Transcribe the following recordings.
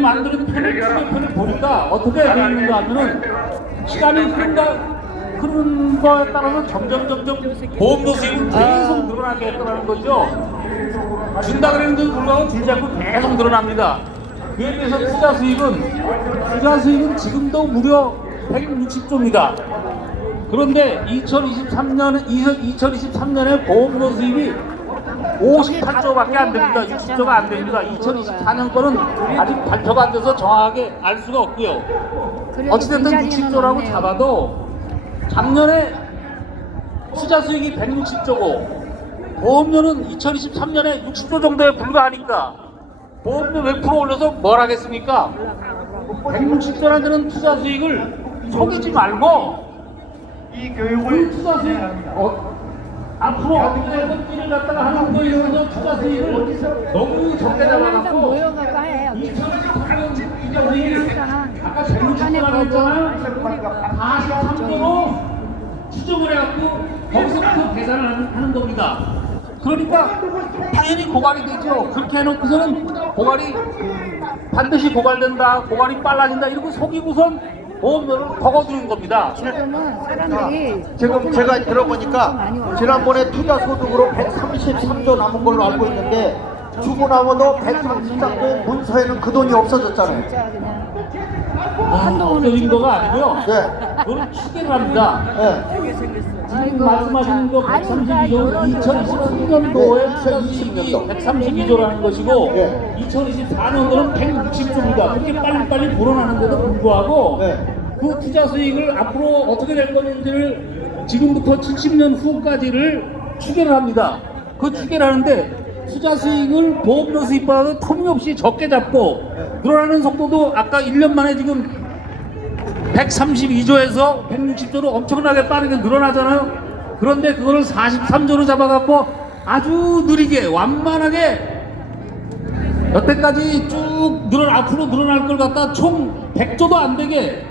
저희 만드는 표를 보니까 어떻게 되어 있는가 하면은 시간이 흐르는 거에 따라서 점점 보험료 수익은 계속 늘어나게 했다는 거죠. 준다 그랬는데도 불구하고 주지 않고 계속 늘어납니다. 그에 비해서 투자 수익은 지금도 무려 160조입니다. 그런데 2023년에 보험료 수입이 58조밖에 안 됩니다. 60조가 안 됩니다. 2024년 거는 아직 발표가 안 돼서 정확하게 알 수가 없고요. 어찌됐든 60조라고 잡아도 작년에 투자 수익이 160조고 보험료는 2023년에 60조 정도에 불과하니까 보험료 몇 프로 올려서 뭘 하겠습니까? 160조라는 투자 수익을 속이지 말고 이 교육을 투자 수익 앞으로 어떻게 일을 갖다가 하는 거에 있어서 투자 수익을 너무 적게 잡아갖고 모여갖고 해요. 2018년 투자 수익이 아까 160조라고 했잖아요. 43조로 추정을 해갖고 거기서부터 계산을 하는 겁니다. 그러니까 당연히 고갈이 되죠. 그렇게 해놓고서는 고갈이 반드시 고갈된다, 고갈이 빨라진다 이러고 속이고선 보험료를 더 거두는 겁니다. 지금은 사람들이 지금 제가 들어보니까 지난번에 투자 소득으로 133조 남은 걸로 알고 있는데 주고 나머도 133조 문서에는 그 돈이 없어졌잖아요. 진짜 그냥 없어진 거가 아니고요. 네. 그걸 추계를 합니다. 네. 지금 말씀하시는 거 132조, 2023년도에 투자 수익이 132조라는 것이고 네. 2024년도는 160조입니다. 그렇게 빨리빨리 불어나는데도 불구하고 네. 그 투자 수익을 앞으로 어떻게 될 건지를 지금부터 70년 후까지를 추계를 합니다. 그 추계를 하는데 투자 수익을 보험료 수익보다도 터무니없이 적게 잡고 늘어나는 속도도 아까 1년 만에 지금 132조에서 160조로 엄청나게 빠르게 늘어나잖아요. 그런데 그거를 43조로 잡아갖고 아주 느리게 완만하게 여태까지 쭉 앞으로 늘어날 걸 갖다 총 100조도 안 되게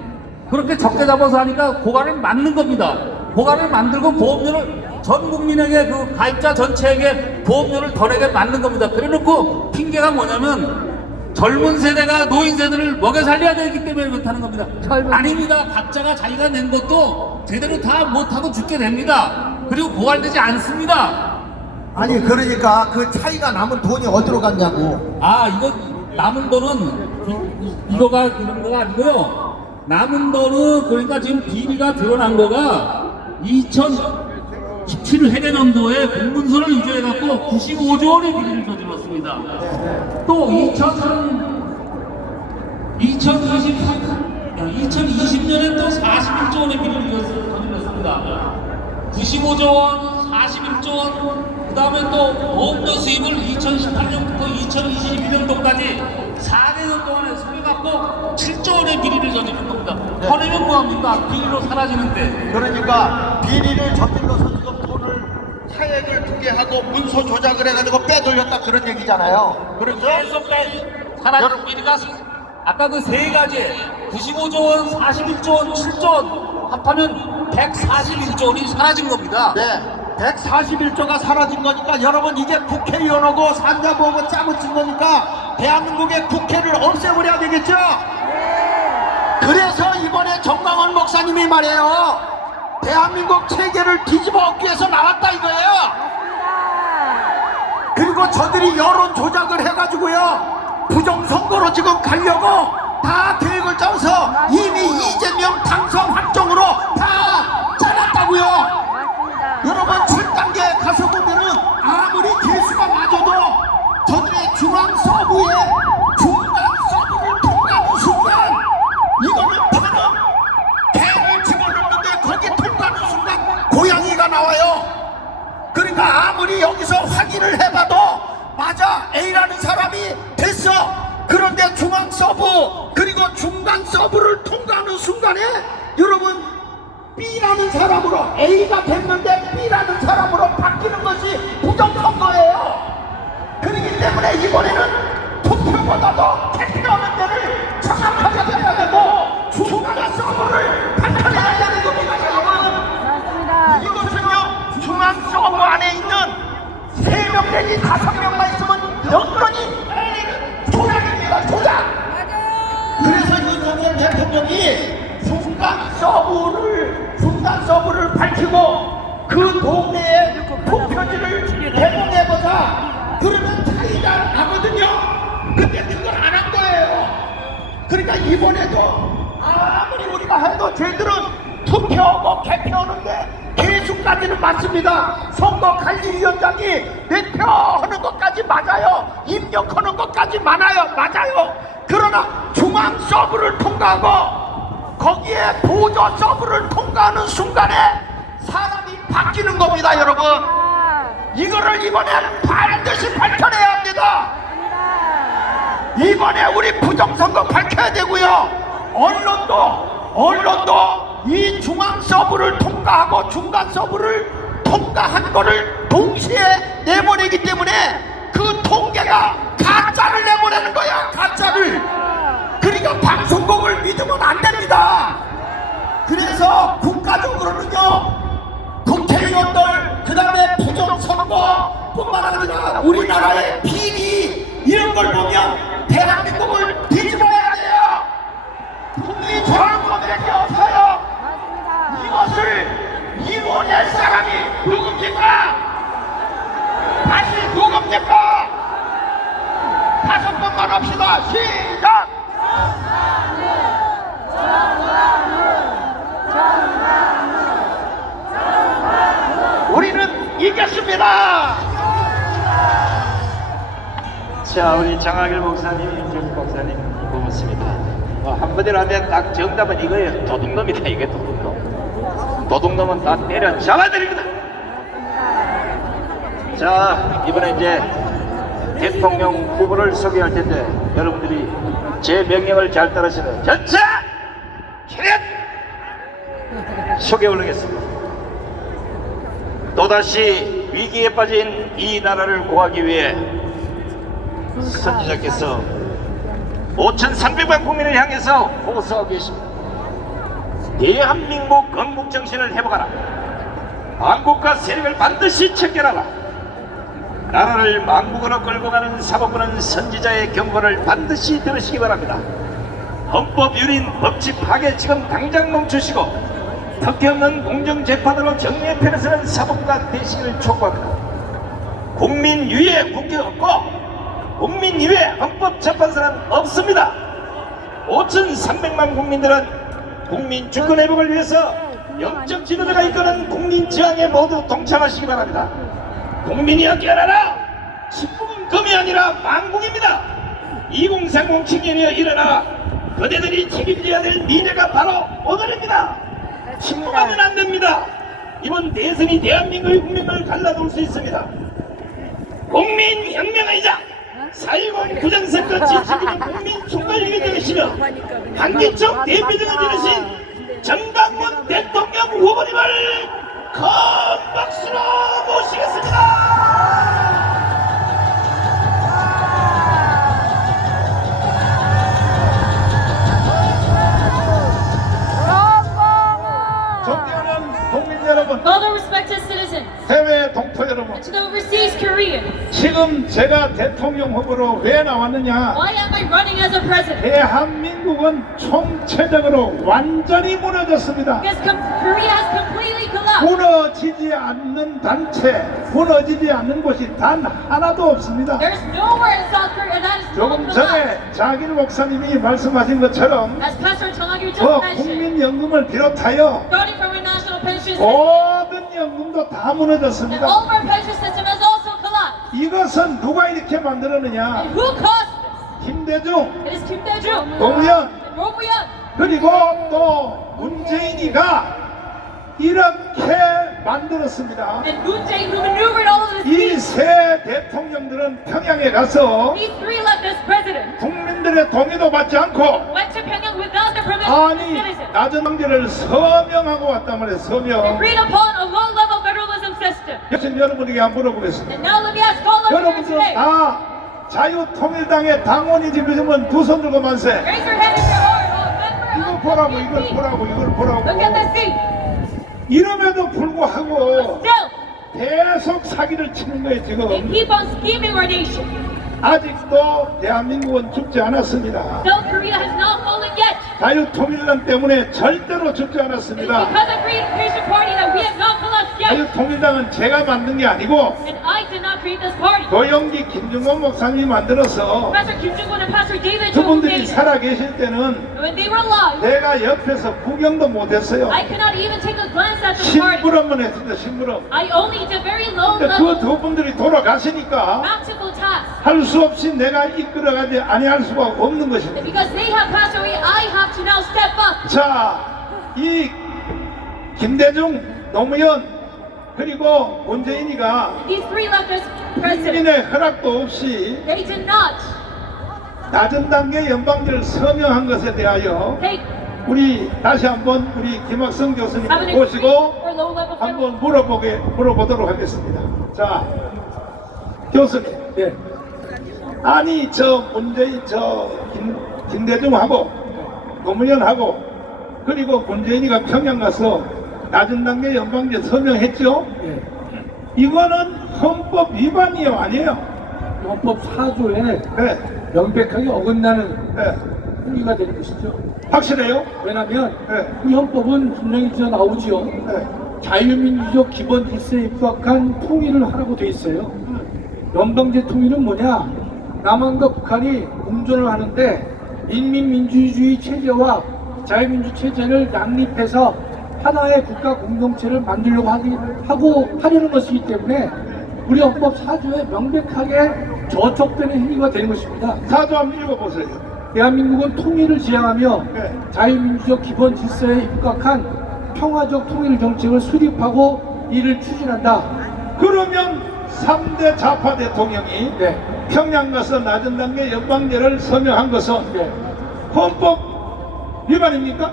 그렇게 적게 잡아서 하니까 고갈을 맞는 겁니다. 고갈을 만들고 보험료를 전 국민에게 그 가입자 전체에게 보험료를 더 내게 맞는 겁니다. 그래놓고 핑계가 뭐냐면 젊은 세대가 노인 세대를 먹여 살려야 되기 때문에 그렇다는 겁니다. 아닙니다. 각자가 자기가 낸 것도 제대로 다 못하고 죽게 됩니다. 그리고 고갈되지 않습니다. 아니 그러니까 그 차이가 남은 돈이 어디로 갔냐고. 이거 남은 돈은 이거가 그런 거가 아니고요. 남은 돈은 그러니까 지금 비리가 드러난 거가 2017 해계년도에 공문서를 위조해갖고 95조 원의 비리를 저질렀습니다. 또 2020년에 또 41조 원의 비리를 저질렀습니다. 95조 원, 41조 원, 그 다음에 또 보험료 수입을 2018년부터 2022년도까지 4개년 동안에 속여갖고 7조 원의 비리를 저지른 겁니다. 화내면 뭐합니까? 비리로 사라지는데. 그러니까 비리를 저질러서 지금 돈을 차액을 두게 하고 문서 조작을 해가지고 빼돌렸다 그런 얘기잖아요. 그렇죠? 계속 사라진 비리가 아까 그 세 가지 95조 원, 41조 원, 7조 원 합하면 141조 원이 사라진 겁니다. 네. 141조가 사라진 거니까 여러분 이제 국회의원하고 산자부하고 짜고 친 거니까 대한민국의 국회를 없애버려야 되겠죠? 그래서 이번에 정광훈 목사님이 말해요. 대한민국 체계를 뒤집어 엎기 위해서 나왔다 이거예요. 그리고 저들이 여론 조작을 해가지고요. 부정선거로 지금 가려고 다 계획을 짜서 이미 이재명 당선 확정으로 다 짜놨다고요. 여러분 7단계 가서 보면은 아무리 개수가 맞아도 저들의 중앙 서부에 중간 서부를 통과하는 순간 이거는 파는 개를 집어넣는데 거기 통과하는 순간 고양이가 나와요. 그러니까 아무리 여기서 확인을 해봐도 맞아 A라는 사람이 됐어. 그런데 중앙 서부 그리고 중간 서부를 통과하는 순간에 여러분 B라는 사람으로 A가 됐는데 B라는 사람으로 바뀌는 것이 부정선거예요. 그렇기 때문에 이번에는 투표보다도 개표하는 데를 정확하게 해야 되고 중간 서버를 판단해야 되는 겁니다. 여러분 이것은요 중앙 서버 안에 있는 3명 내지 5명만 있으면 영원히 조작입니다. 조작. 그래서 윤석열 대통령이 순간 서브를 밝히고 그 동네에 투표지를 개봉해보자. 그러면 차이가 나거든요. 근데 그걸 안 한 거예요. 그러니까 이번에도 아무리 우리가 해도 쟤들은 투표하고 개표하는데 개수까지는 맞습니다. 선거관리위원장이 매표하는 것까지 맞아요. 입력하는 것까지 맞아요. 그러나 중앙 서브를 통과하고 거기에 보조 서브를 통과하는 순간에 사람이 바뀌는 겁니다, 여러분. 이거를 이번에는 반드시 밝혀내야 합니다. 이번에 우리 부정선거 밝혀야 되고요. 언론도 이 중앙 서브를 통과하고 중간 서브를 통과한 거를 동시에 내보내기 때문에 그 통계가 가짜를 내보내는 거야. 가짜를. 그러니까 방송국을 믿으면 안 됩니다. 그래서 국가적으로는요, 국회의원들, 그 다음에 부정선거뿐만 아니라 우리나라의 비리 이런 걸 보면 대한민국을 뒤집어야 돼요. 국민이 저런 것밖에 없어요. 이것을 이혼할 사람이 누굽니까? 다시 누굽니까? 5번만 합시다. 시작! 우리는 이겼습니다. 자, 우리 장학일 목사님, 임종국 목사님 고맙습니다. 한마디로 하면 딱 정답은 이거예요. 도둑놈이다. 이게 도둑놈. 도둑놈은 다 때려 잡아드립니다. 자, 이번에 이제 대통령 후보를 소개할 텐데 여러분들이 제 명령을 잘 따르시는 전차 차렷 소개 올리겠습니다. 또다시 위기에 빠진 이 나라를 구하기 위해 선지자께서 5,300만 국민을 향해서 호소하고 계십니다. 대한민국 건국 정신을 회복하라. 망국과 세력을 반드시 척결하라. 나라를 망국으로 끌고 가는 사법부는 선지자의 경고를 반드시 들으시기 바랍니다. 헌법 유린 법치 파괴 지금 당장 멈추시고 특혜 없는 공정재판으로 정의의 편에 서는 사법부가 되시기를 촉구합니다. 국민 위에 국회 없고 국민 이외에 헌법재판소는 없습니다. 5,300만 국민들은 국민 주권 회복을 위해서 영적 지도자가 이끄는 국민 저항에 모두 동참하시기 바랍니다. 국민이 깨어나라. 침묵은 금이 아니라 망국입니다. 2030 青年이여 일어나. 그대들이 책임져야 될 미래가 바로 오늘입니다. 침묵하면 안 됩니다. 이번 대선이 대한민국의 국민을 갈라놓을 수 있습니다. 국민혁명의장 4.10 부정선거 진실인 국민 총괄위원 되시며 한기총 대표장을 지내신 정강훈 대통령 후보님을 큰 박수로 모시겠습니다. 존경하는 국민 여러분, All the respected citizens, 해외 동포 여러분, and to the overseas Koreans, 지금 제가 대통령 후보로 왜 나왔느냐? why am I running as a president? 대한민국은 총체적으로 완전히 무너졌습니다. Because Korea has completely collapsed. 무너지지 않는 단체, 무너지지 않는 곳이 단 하나도 없습니다. There's nowhere in South Korea that is not 조금 collapsed. 전에 장일 목사님이 말씀하신 것처럼 As Pastor Chung Il 그 just mentioned, 국민연금을 비롯하여 starting from our national pension system, 모든 연금도 다 and 무너졌습니다. all of our pension system has also collapsed. 이것은 누가 이렇게 만들었느냐? And who caused this? 김대중, It is Kim Dae-jung 노무현, and Roh Moo-hyun. 그리고 또 문재인이가 이렇게 만들었습니다. And Moon Jae-in who maneuvered all of this. 이 세 대통령들은 평양에 가서 These three left as president 국민들의 동의도 받지 않고 went to Pyongyang without the permission of the 아니 citizens. 낮은 관계를 서명하고 왔단 말이에요. 서명. Agreed upon a low-level federalism system. 그래서 여러분에게 한번 물어보겠습니다. And now let me ask all of you here 여러분들은 today. 다 자유통일당의 당원인지 그러면 두 손 들고 만세. Raise your hand if you are a member 이걸 of 보라고, the 이걸 PNP. 보라고, 이걸 보라고. Look at the seat. 이럼에도 불구하고 Still, 계속 사기를 치는 거예요 they 지금. keep on scheming our nation. 아직도 대한민국은 죽지 않았습니다. South Korea has not fallen yet. 자유통일당 때문에 절대로 죽지 It's 않았습니다. because of Freedom Christian Party that we have not collapsed yet. 자유통일당은 제가 만든 게 아니고 And I did not create this party. 도영기 김중건 목사님이 만들어서 Pastor Kim Jong-un and Pastor David 그분들이 Cho 살아 계실 때는 when they were alive, 내가 옆에서 구경도 못했어요. I could not even take a glance at the party. 심부름만 했습니다. 심부름. I only did very low 근데 level 그 두 분들이 돌아가시니까 practical tasks. 할 수 없이 내가 이끌어가지 아니할 수가 없는 And 것입니다. because they have passed away, I have to now step up. 자, 이 김대중, 노무현 그리고 문재인이가 These three leftist presidents, 국민의 허락도 없이 they did not 낮은 단계 연방제를 서명한 것에 대하여 take 우리 다시 한번 우리 김학성 교수님 have an agreement 모시고 or low level federal. 한번 물어보도록 하겠습니다. 자, 교수님. 예. 아니 저 문재인 김대중하고 노무현하고 그리고 문재인이가 평양 가서 낮은 단계 연방제 서명했죠. 예. 이거는 헌법 위반이에요, 아니에요? 헌법 4조에 네, 명백하게 어긋나는 네. 행위가 되는 것이죠. 확실해요? 왜냐하면 네. 우리 헌법은 분명히 저 나오지요. 네. 자유민주적 기본 질서에 입각한 통일을 하라고 돼 있어요. 연방제 통일은 뭐냐? 남한과 북한이 공존을 하는데 인민민주주의 체제와 자유민주 체제를 양립해서 하나의 국가 공동체를 만들려고 하려는 것이기 때문에 우리 헌법 4조에 명백하게 저촉되는 행위가 되는 것입니다. 사조 한번 읽어보세요. 대한민국은 통일을 지향하며 네. 자유민주적 기본 질서에 입각한 평화적 통일 정책을 수립하고 이를 추진한다. 그러면 3대 좌파 대통령이 네. 평양 가서 낮은 단계 연방제를 서명한 것은 네. 헌법 위반입니까?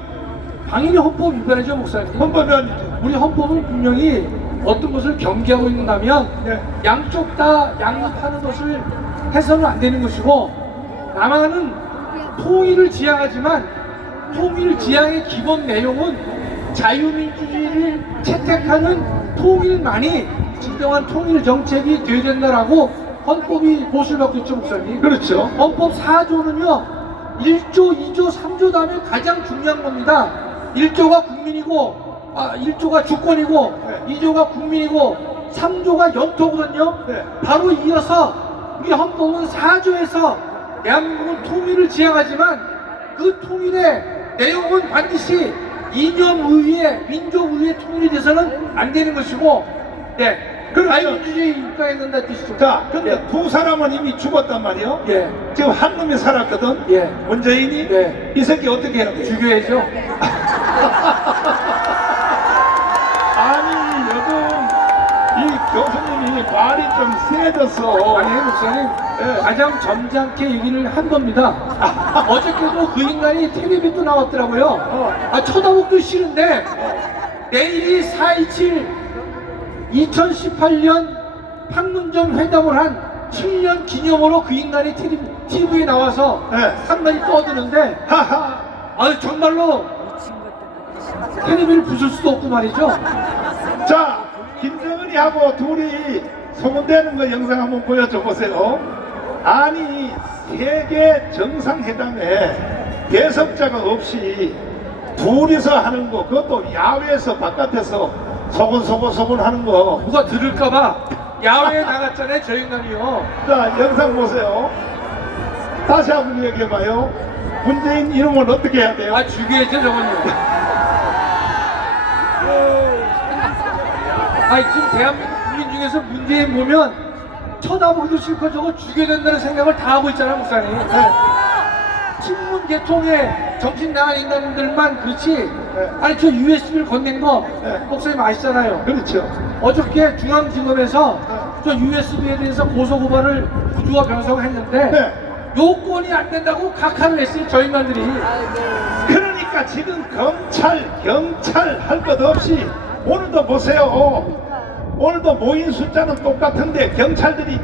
당연히 헌법 위반이죠, 목사님. 헌법 위반이죠. 우리 헌법은 분명히 어떤 것을 경계하고 있는다면 네. 양쪽 다 양립하는 것을 해서는 안 되는 것이고, 남한은 통일을 지향하지만 통일 지향의 기본 내용은 자유민주주의를 채택하는 통일만이 진정한 통일 정책이 되어야 된다라고 헌법이 보수를 받고 있죠, 목사님. 그렇죠. 헌법 4조는요 1조, 2조, 3조 다음에 가장 중요한 겁니다. 1조가 국민이고 1조가 주권이고 네. 2조가 국민이고 3조가 영토거든요. 네. 바로 이어서 우리 헌법은 4조에서 대한민국은 통일을 지향하지만 그 통일의 내용은 반드시 이념의회, 민족의회 통일이 돼서는 안 되는 것이고, 네, 그렇죠. 자유민주주의 입각에 된다는 뜻이죠. 자, 근데 예. 두 사람은 이미 죽었단 말이에요. 예. 지금 한 놈이 살았거든. 예. 문재인이. 예. 이 새끼 어떻게 해야 돼? 죽여야죠. 아니 요즘 이 교수님이 말이 좀 세졌어. 아니, 목사님, 예. 가장 점잖게 얘기를 한 겁니다. 어저께도 그 인간이 텔레비도 나왔더라고요. 쳐다보기도 싫은데, 내일이 4.27 2018년 판문점 회담을 한 7년 기념으로 그 인간이 TV에 나와서 네. 상당히 떠드는데, 하하. 정말로 텔레비를 부술 수도 없고 말이죠. 자, 김정은이하고 둘이 소문되는 거 영상 한번 보여줘 보세요. 아니 세계 정상회담에 배석자가 없이 둘이서 하는 거, 그것도 야외에서 바깥에서 소곤소곤 하는 거. 누가 들을까봐 야외에 나갔잖아요, 저 인간이요. 자, 영상 보세요. 다시 한번 얘기해봐요. 문재인 이름은 어떻게 해야 돼요? 죽여야죠, 저건요. 지금 대한민국 국민 중에서 문재인 보면 쳐다보기도 싫고 저거 죽여야 된다는 생각을 다 하고 있잖아요, 목사님. 친문 계통의 정신 나간 인간들만 그렇지. 아니, 저 USB를 건넨 거 목사님 아시잖아요. 그렇죠. 어저께 중앙지검에서 저 USB에 대해서 고소고발을 구주와 변호사가 했는데 네. 요건이 안 된다고 각하를 했어요, 저 인간들이. 그러니까 지금 검찰, 경찰 할 것 없이 오늘도 보세요. 오늘도 모인 숫자는 똑같은데 경찰들이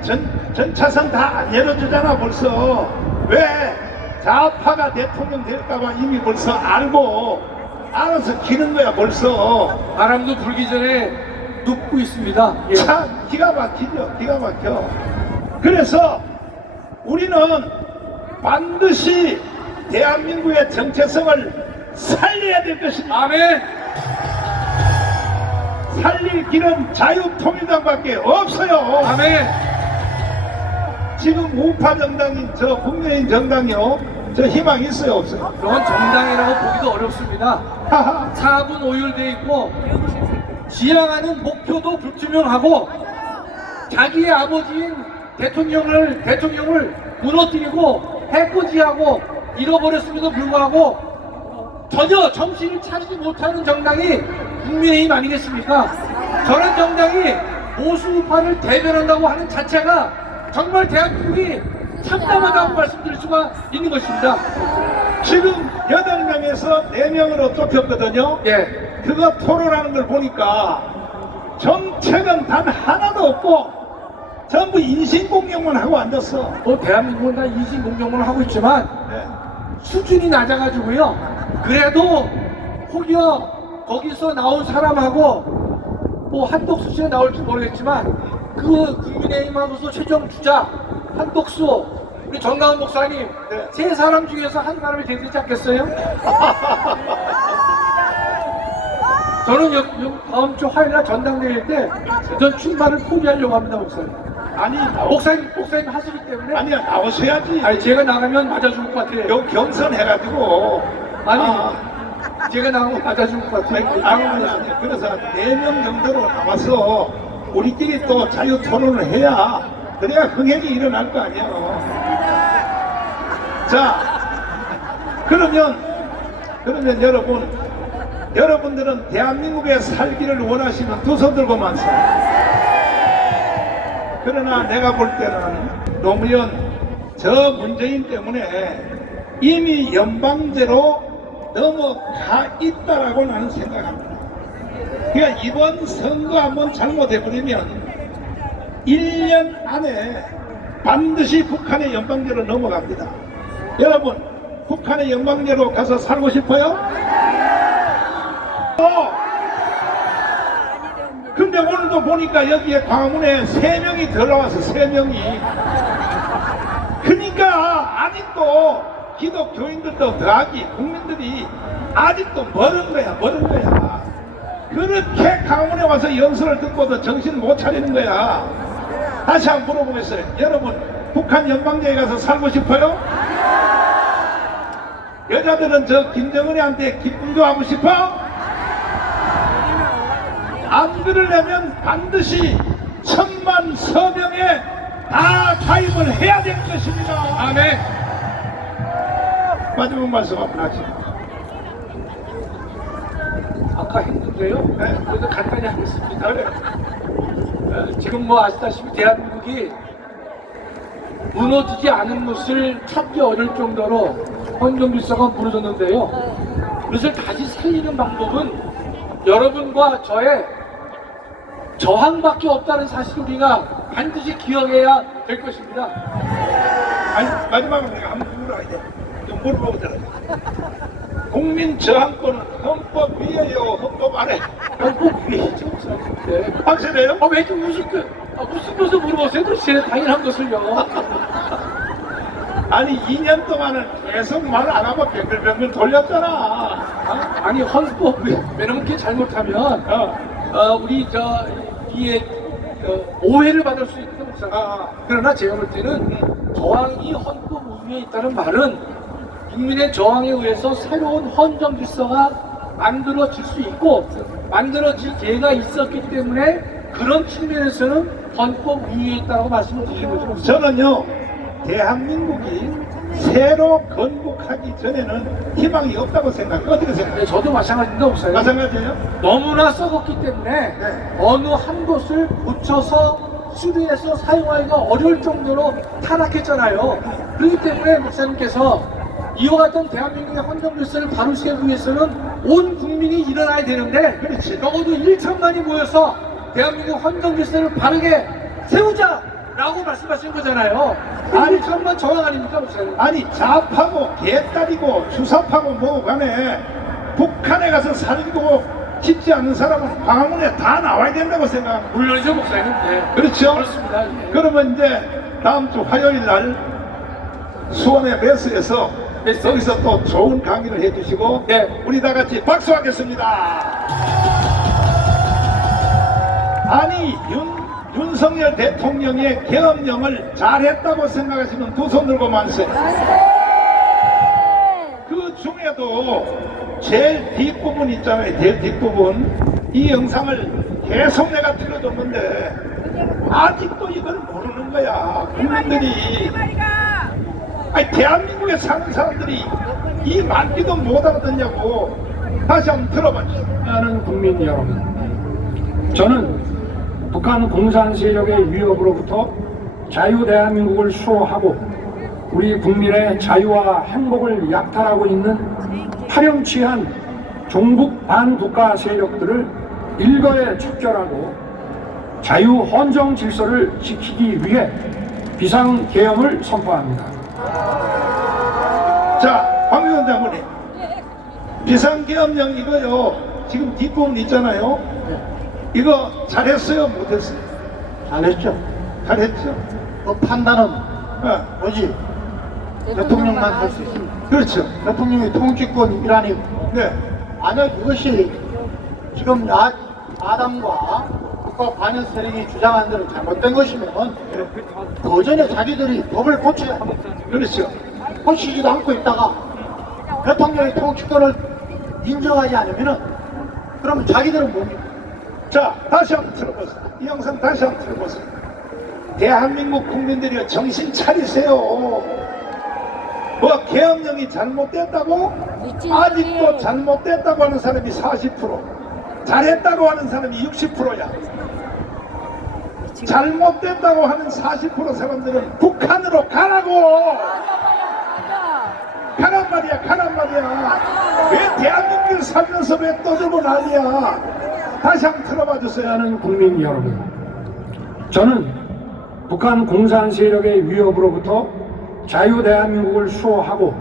전차선 다 안 열어주잖아 벌써. 왜? 좌파가 대통령 될까봐 이미 벌써 알아서 기는 거야 벌써. 바람도 불기 전에 눕고 있습니다. 예. 참 기가 막히죠. 기가 막혀. 그래서 우리는 반드시 대한민국의 정체성을 살려야 될 것입니다. 아멘. 살릴 길은 자유통일당밖에 없어요. 아멘. 지금 우파 정당인 저 국민의힘 정당이요, 저 희망이 있어요, 없어요? 그건 정당이라고 보기도 어렵습니다. 하하. 사학은 오열돼 있고 지향하는 목표도 불투명하고 자기의 아버지인 대통령을 무너뜨리고 해코지하고 잃어버렸음에도 불구하고 전혀 정신을 차리지 못하는 정당이 국민의힘 아니겠습니까? 저런 정당이 보수우파를 대변한다고 하는 자체가 정말 대한민국이 참담하다고 말씀드릴 수가 있는 것입니다. 지금 8명에서 4명으로 좁혔거든요. 예. 그거 토론하는 걸 보니까 정책은 단 하나도 없고 전부 인신공격만 하고 앉았어. 뭐 대한민국은 다 인신공격만 하고 있지만 네. 수준이 낮아가지고요. 그래도 혹여 거기서 나온 사람하고 뭐 한덕수 씨가 나올지 모르겠지만 그 국민의힘하고서 최종 주자 한덕수 우리 정가은 목사님 네. 세 사람 중에서 한 사람이 되지 않겠어요? 저는 다음 주 화요일날 전당대회 때 전 출마를 포기하려고 합니다, 목사님. 아니, 목사님 하시기 때문에 아니야, 나오셔야지. 아니 제가 나가면 맞아줄 것 같아요. 요 경선해가지고. 아니 제가 나가면 맞아줄 것 같아요. 아니. 그래서 4명 정도로 나와서 우리끼리 또 자유 토론을 해야 그래야 흥행이 일어날 거 아니에요. 자, 그러면 여러분들은 대한민국에 살기를 원하시면 두 손 들고 만세. 그러나 내가 볼 때는 노무현 저 문재인 때문에 이미 연방제로 넘어가 있다라고 나는 생각합니다. 그러니까 이번 선거 한번 잘못해버리면 1년 안에 반드시 북한의 연방제로 넘어갑니다. 여러분, 북한의 연방제로 가서 살고 싶어요? 근데 오늘도 보니까 여기에 광화문에 3명이 들어와서 3명이. 그러니까 아직도 기독교인들도 더하기 국민들이 아직도 멀은 거야. 그렇게 강원에 와서 연설을 듣고도 정신 못 차리는 거야. 다시 한번 물어보겠어요. 여러분, 북한 연방제에 가서 살고 싶어요? 여자들은 저 김정은이한테 기쁨도 하고 싶어? 안 그러려면 반드시 1000만 서명에 다 가입을 해야 될 것입니다. 아멘. 마지막 말씀 한번 하시죠. 아까 했는데요. 네. 그래도 간단히 하겠습니다. 그래. 지금 뭐 아시다시피 대한민국이 무너지지 않은 것을 찾기 어려울 정도로 헌정질서가 무너졌는데요. 그것을 다시 살리는 방법은 여러분과 저의 저항밖에 없다는 사실을 우리가 반드시 기억해야 될 것입니다. 아니, 마지막으로 내가 한번 물어야 돼. 좀 물어보자. 국민 저항권은 헌법 위에요, 헌법 아래? 꼭 위이죠, 목사님. 확실해요? 왜 이렇게 무슨 것을 물어보세요? 도대체 당연한 것을요. 아니 2년 동안은 계속 말 안 하고 뱅글뱅글 돌렸잖아. 아니 헌법 왜냐면 그게 잘못하면 우리 이에 오해를 받을 수 있는 목사님. 그러나 제가 볼 때는 저항이 헌법 우위에 있다는 말은 국민의 저항에 의해서 새로운 헌정 질서가 만들어질 수 있고 만들어질 기회가 있었기 때문에 그런 측면에서는 헌법 위에 있다고 말씀을 드리는 거죠. 저는요, 대한민국이 새로 건국하기 전에는 희망이 없다고 생각해요. 어떻게 생각해요? 네, 저도 마찬가지입니다, 목사님. 마찬가지예요? 너무나 썩었기 때문에 네. 어느 한 곳을 고쳐서 수리해서 사용하기가 어려울 정도로 타락했잖아요. 그렇기 때문에 목사님께서 이와 같은 대한민국의 헌정 질서를 바로 세우기 위해서는 온 국민이 일어나야 되는데 그렇지. 적어도 1천만이 모여서 대한민국 헌정 질서를 바르게 세우자라고 말씀하신 거잖아요. 아니, 1천만 저항 아닙니까, 목사님? 아니 좌파고 개딸이고 주사파고 뭐 간에 북한에 가서 살고 싶지 않는 사람은 광화문에 다 나와야 된다고 생각합니다. 물론이죠, 목사님. 네. 그렇죠? 그렇습니다. 예. 그러면 이제 다음 주 화요일 날 수원의 메스에서 여기서 또 좋은 강의를 해주시고 네. 우리 다 같이 박수하겠습니다. 아니 윤석열 대통령의 계엄령을 잘했다고 생각하시는 두 손 들고 만세. 그 중에도 제일 뒷부분 있잖아요. 제일 뒷부분. 이 영상을 계속 내가 틀어줬는데 아직도 이걸 모르는 거야. 국민들이. 아니 대한민국에 사는 사람들이 이 말귀도 못 알아듣냐고. 다시 한번 들어봐 주세요. 하는 국민 여러분, 저는 북한 공산 세력의 위협으로부터 자유 대한민국을 수호하고 우리 국민의 자유와 행복을 약탈하고 있는 파렴치한 종북 반국가 세력들을 일거에 척결하고 자유 헌정 질서를 지키기 위해 비상계엄을 선포합니다. 자, 황교안 장군님. 비상계엄령 이거요. 지금 뒷부분 있잖아요. 이거 잘했어요? 못했어요? 잘했죠. 잘했죠? 그 판단은 어, 뭐지? 대통령만 할 수 있습니다. 그렇죠. 대통령이 통치권 일환이고, 네. 만약 이것이 지금 야당과 국가 반영 세력이 주장한 대로 잘못된 것이면 그 전에 자기들이 법을 고쳐야 합니다. 그렇죠. 고치지도 않고 있다가 대통령의 통치권을 인정하지 않으면은 그러면 자기들은 뭡니까? 자, 다시 한번 들어보세요. 이 영상 다시 한번 들어보세요. 대한민국 국민들이요, 정신 차리세요. 뭐 계엄령이 잘못됐다고? 아직도 잘못됐다고 하는 사람이 40%, 잘했다고 하는 사람이 60%야. 잘못됐다고 하는 40% 사람들은 북한으로 가라고! 가란 말이야, 가란 말이야. 왜 대한민국을 살면서 왜 떠들고 난리야? 다시 한번 들어봐 주세요. 하는 국민 여러분, 저는 북한 공산 세력의 위협으로부터 자유 대한민국을 수호하고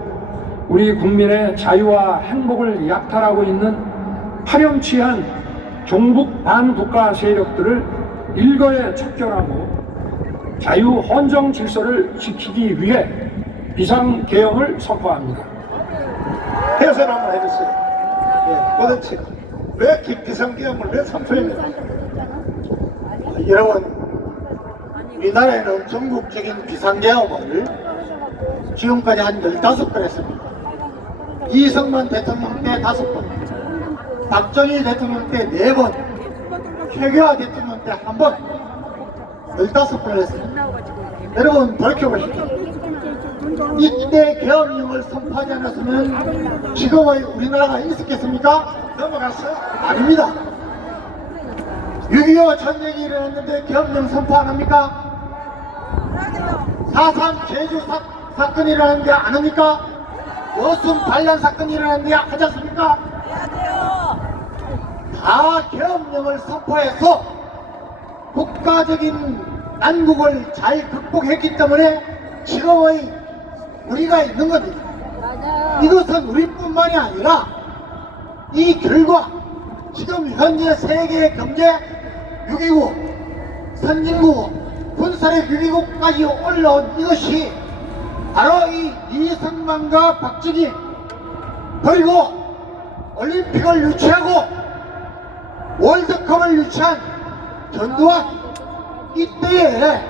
우리 국민의 자유와 행복을 약탈하고 있는 파렴치한 종북 반국가 세력들을 일거에 척결하고 자유 헌정 질서를 지키기 위해 비상계엄을 선포합니다. 해설 한번 해주세요. 예, 도대체 왜 비상계엄을 왜 선포했는지. 여러분, 우리나라에는 전국적인 비상계엄을 지금까지 한 15번 했습니다. 이승만 대통령 때 5번, 박정희 대통령 때 4번, 최규하 대통령 때 1번, 15번을 했습니다. 여러분 돌이켜보십시오. 이때 계엄령을 선포하지 않았으면 지금의 우리나라가 있었겠습니까? 넘어갔어요? 아닙니다. 6.25 전쟁이 일어났는데 계엄령 선포 안 합니까? 4.3 제주 사건이 일어났는데 안 합니까? 여순 반란 사건이 일어났는데 하지 않습니까? 다 계엄령을 선포해서 국가적인 난국을 잘 극복했기 때문에 지금의 우리가 있는 겁니다. 이것은 우리뿐만이 아니라 이 결과 지금 현재 세계 경제 6위국, 선진국, 군사력 6위국까지 올라온 이것이 바로 이 이승만과 박정희 그리고 올림픽을 유치하고 월드컵을 유치한 전두환 이때에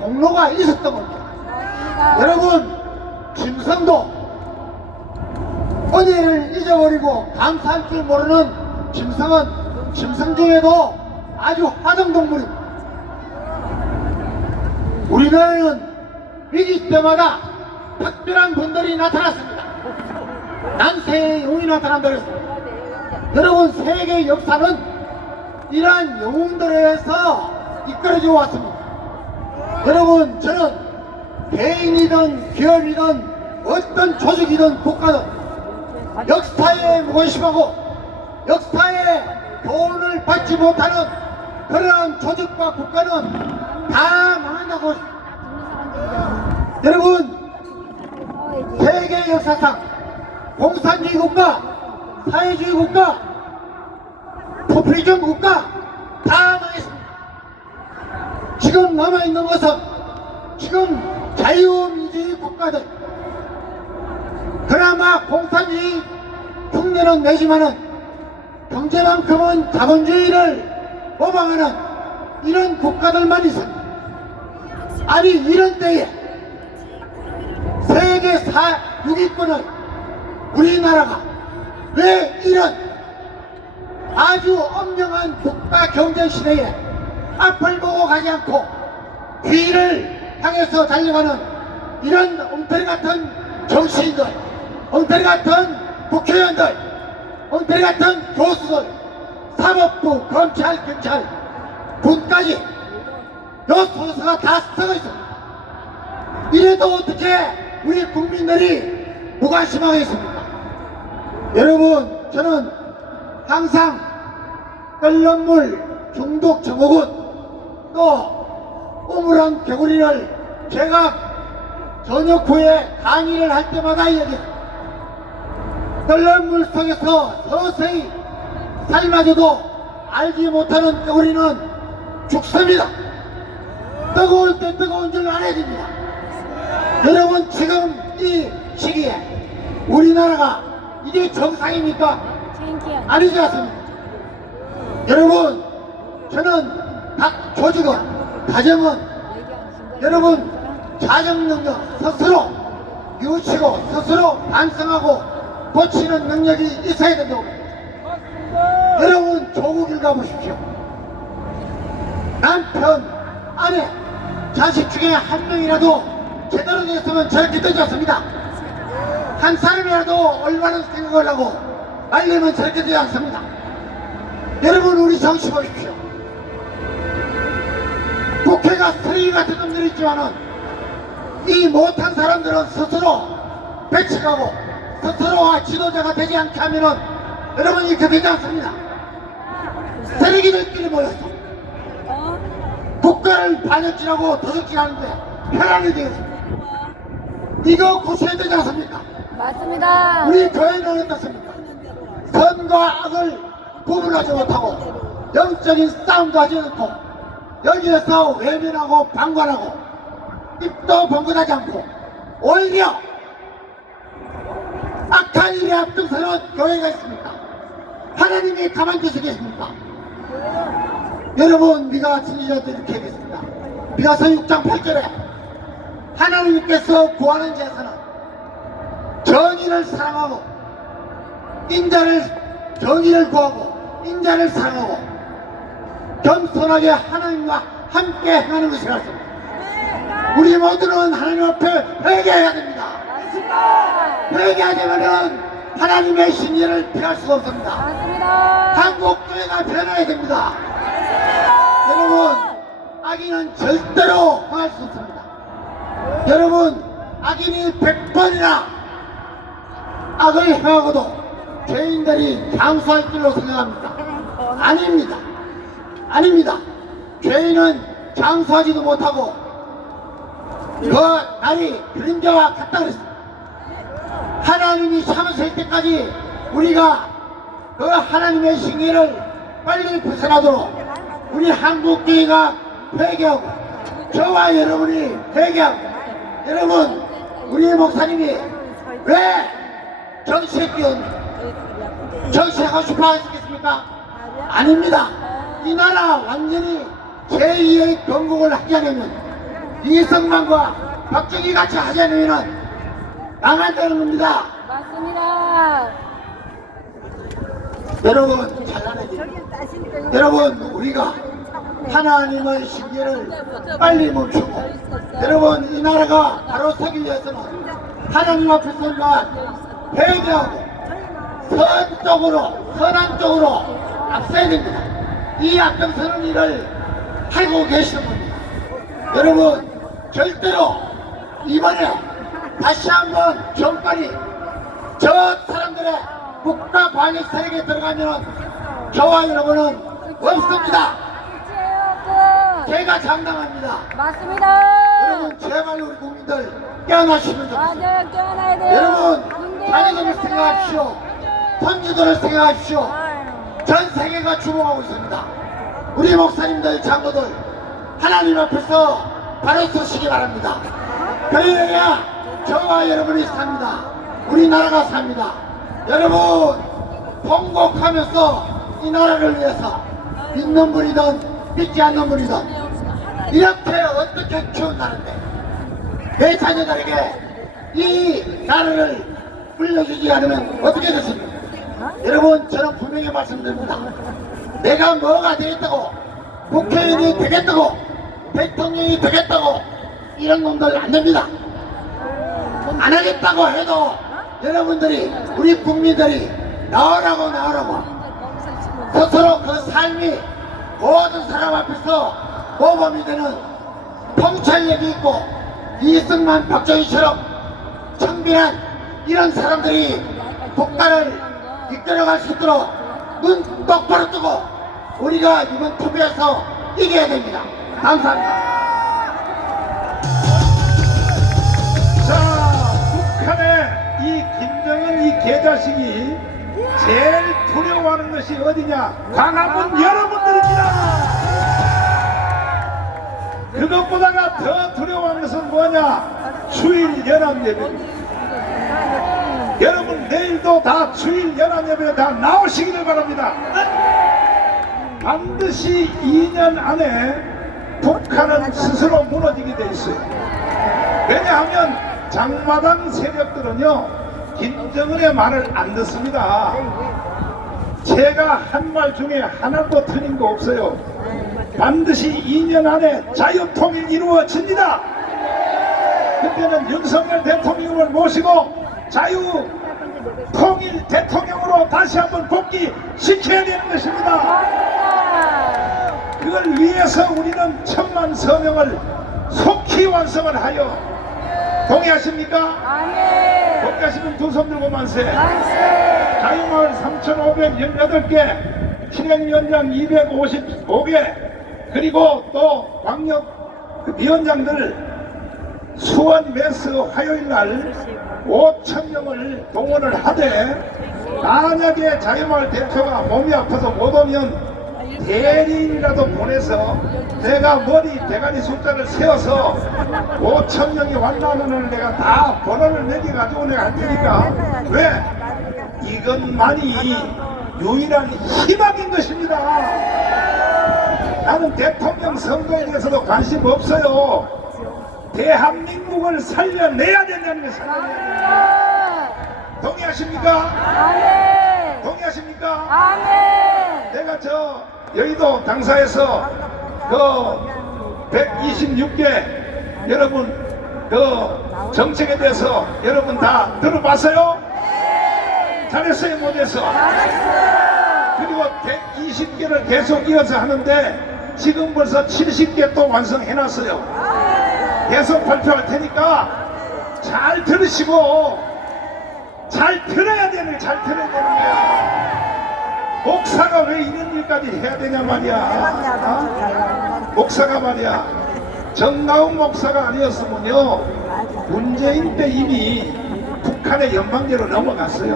공로가 있었던 겁니다. 여러분, 짐승도 은혜를 잊어버리고 감사할 줄 모르는 짐승은 짐승 중에도 아주 화등동물입니다. 우리나라는 위기 때마다 특별한 분들이 나타났습니다. 난세의 영웅이 나타난다고 했습니다. 여러분, 세계 역사는 이러한 영웅들에 의해서 이끌어져 왔습니다. 여러분, 저는 개인이든 기업이든 어떤 조직이든 국가든 역사에 무관심하고 역사에 도움을 받지 못하는 그러한 조직과 국가는 다 망한다고. 여러분, 세계 역사상 공산주의 국가, 사회주의 국가, 포퓰리즘 국가 다 망했습니다. 지금 남아있는 것은 지금 자유민주주의 국가들, 그나마 공산주의 흉내는 내지만은 경제만큼은 자본주의를 모방하는 이런 국가들만 있습니다. 아니 이런 때에 세계 6위권을 우리나라가 왜 이런 아주 엄정한 국가 경제 시대에 앞을 보고 가지 않고 뒤를 향해서 달려가는 이런 엉터리 같은 정치인들, 엉터리 같은 국회의원들, 엉터리 같은 교수들, 사법부, 검찰, 경찰, 군까지 요 소수가 다 쓰고 있습니다. 이래도 어떻게 우리 국민들이 무관심하겠습니까? 여러분, 저는 항상 끓는 물 중독 증후군 또 우물한 개구리를 제가 저녁 후에 강의를 할 때마다 얘기해요. 끓는 물 속에서 서서히 삶아져도 알지 못하는 개구리는 죽습니다. 뜨거울 때 뜨거운 줄 알아야 됩니다. 여러분, 지금 이 시기에 우리나라가 이게 정상입니까? 아니지 않습니까? 여러분, 저는 각 조직은, 가정은 여러분 자정능력 스스로 유치고 스스로 반성하고 고치는 능력이 있어야 된다고 합니다. 여러분, 조국을 가보십시오. 남편, 아내, 자식 중에 한 명이라도 제대로 됐으면 저렇게 되지 않습니다. 한 사람이라도 얼마나 생각을 하고 말리면 저렇게 되지 않습니다. 여러분, 우리 정치 보십시오. 국회가 쓰레기 같은 놈들이 있지만은 이 못한 사람들은 스스로 배척하고 스스로가 지도자가 되지 않게 하면은 여러분 이렇게 되지 않습니다. 쓰레기들끼리 모여서 국가를 반역질하고 도둑질하는데 편안히 되겠습니다. 이거 고쳐야 되지 않습니까? 맞습니다. 우리 교회는 어떻습니까? 선과 악을 구분하지 못하고 영적인 싸움도 하지 않고 여기에서 외면하고 방관하고 입도 번긋하지 않고 오히려 악한 일에 앞장서는 교회가 있습니까? 하나님이 가만히 계시겠습니까? 여러분, 미가 진리자들 이렇게 얘기했습니다. 미가서 6장 8절에 하나님께서 구하는 자에서는 정의를 사랑하고 정의를 구하고 인자를 사랑하고 겸손하게 하나님과 함께 행하는 것이라 했습니다. 우리 모두는 하나님 앞에 회개해야 됩니다. 회개하려면 하나님의 신뢰를 피할 수가 없습니다. 한국교회가 변해야 됩니다. 여러분, 악인은 절대로 행할 수 없습니다. 여러분, 악인이 100번이나 악을 행하고도 죄인들이 장수할 줄로 생각합니다. 아닙니다. 아닙니다. 죄인은 장수하지도 못하고 그 날이 그림자와 같다 그랬습니다. 하나님이 참으실 때까지 우리가 그 하나님의 징계를 빨리 벗어나도록 우리 한국교회가 회개하고 저와 여러분이 회개하고 여러분, 우리 목사님이 왜 정치에 끼었는가? 정치하고 싶어 하시겠습니까? 아닙니다. 이 나라 완전히 제2의 건국을 하지 않으면 이승만과 박정희 같이 하지 않으면 나간다는 겁니다. 맞습니다. 여러분, 잘하네. 여러분, 우리가 하나님의 신계를 빨리 멈추고 여러분, 이 나라가 바로 서기 위해서는 하나님 앞에서 우리가 회개하고 선한 쪽으로 앞서야 됩니다. 이 앞장서는 일을 하고 계시는 겁니다. 여러분, 절대로 이번에 다시 한번 정권이 저 사람들의 국가 반역 세력에 들어가면 저와 여러분은 없습니다. 제가 장담합니다. 맞습니다. 여러분, 제발 우리 국민들 깨어나시면 좋겠습니다. 맞아요. 깨어나야 돼요. 여러분, 자녀들을 생각하십시오. 선지들을 생각하십시오. 전 세계가 주목하고 있습니다. 우리 목사님들, 장로들 하나님 앞에서 바로 서시기 바랍니다. 그래야 저와 여러분이 삽니다. 우리나라가 삽니다. 여러분 통곡하면서 이 나라를 위해서 믿는 분이든 믿지 않는 분이든 이렇게 어떻게 키운다는데 내 자녀들에게 이 나라를 물려주지 않으면 어떻게 됐습니까? 여러분 저는 분명히 말씀드립니다. 내가 뭐가 되겠다고 국회의원이 되겠다고 대통령이 되겠다고 이런 놈들 안 됩니다. 안 하겠다고 해도 여러분들이 우리 국민들이 나오라고 스스로 그 삶이 모든 사람 앞에서 모범이 되는 통찰력이 있고 이승만 박정희처럼 청빈한 이런 사람들이 국가를 이끌어갈 수 있도록 눈 똑바로 뜨고 우리가 이번 투표에서 이겨야 됩니다. 감사합니다. 자, 북한의 이 김정은 이 개자식이 제일 두려워하는 것이 어디냐? 광화문 여러분들입니다. 그것보다가 더 두려워하는 것은 뭐냐? 주일 연합예배입니다. 여러분 내일도 다 주일 연합예배 다 나오시기를 바랍니다. 반드시 2년 안에 북한은 스스로 무너지게 돼 있어요. 왜냐하면 장마당 세력들은요 김정은의 말을 안 듣습니다. 제가 한 말 중에 하나도 틀린 거 없어요. 반드시 2년 안에 자유통일 이루어집니다. 그때는 윤석열 대통령을 모시고 자유통일 대통령으로 다시 한번 복귀시켜야 되는 것입니다. 그걸 위해서 우리는 1000만 서명을 속히 완성을 하여 동의하십니까? 아멘. 동의하시면 두 손 들고 만세. 만세. 자유마을 3,518개, 실행위원장 255개, 그리고 또 광역 위원장들 수원 매스 화요일날 5,000명을 동원을 하되 만약에 자유마을 대표가 몸이 아파서 못 오면 대리인이라도 보내서 내가 머리 대가리 숫자를 세워서 5,000명이 왔나면은 내가 다 번호를 매겨가지고 내가 할 테니까 왜? 이것만이 유일한 희망인 것입니다. 나는 대통령 선거에 대해서도 관심 없어요. 대한민국을 살려내야 된다는 게 살려내야 돼요. 동의하십니까? 아멘. 동의하십니까? 아멘. 내가 저 여의도 당사에서 그 126개 여러분 그 정책에 대해서 여러분 다 들어봤어요? 잘했어요 못했어? 그리고 120개를 계속 이어서 하는데 지금 벌써 70개 또 완성해놨어요. 계속 발표할 테니까 잘 들으시고 잘 들어야 되는 거야. 목사가 왜 이런 일까지 해야 되냐 말이야. 목사가 말이야. 정나운 목사가 아니었으면요 문재인 때 이미 북한의 연방제로 넘어갔어요.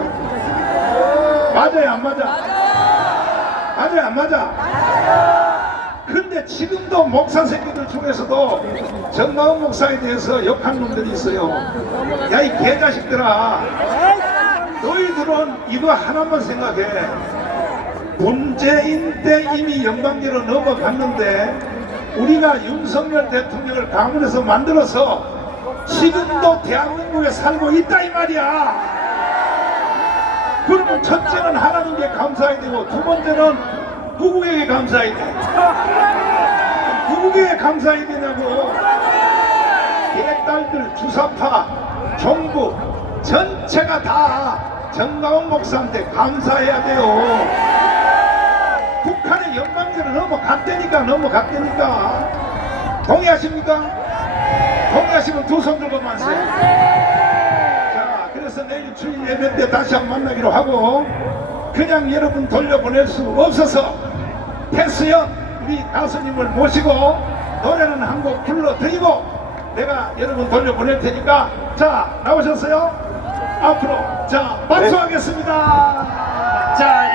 맞아요 안 맞아? 맞아요 안 맞아? 근데 지금도 목사 새끼들 중에서도 정나운 목사에 대해서 욕하는 놈들이 있어요. 야 이 개자식들아, 너희들은 이거 하나만 생각해. 문재인 때 이미 연방제로 넘어갔는데 우리가 윤석열 대통령을 강원에서 만들어서 지금도 대한민국에 살고 있다 이 말이야. 그러면 첫째는 하나님께 감사해야 되고 두 번째는 누구에게 감사해야 돼? 누구에게 감사해야 되냐고. 개딸들, 주사파, 정부 전체가 다 정가원 목사한테 감사해야 돼요. 북한의 연방제로 넘어갔다니까. 동의하십니까? 동의하시면 두 손 들고 만세. 자, 그래서 내일 주일 예배 때 다시 한번 만나기로 하고 그냥 여러분 돌려보낼 수 없어서 패스연 우리 가수님을 모시고 노래는 한 곡 불러드리고 내가 여러분 돌려보낼 테니까 자 나오셨어요? 앞으로 자 박수하겠습니다. 자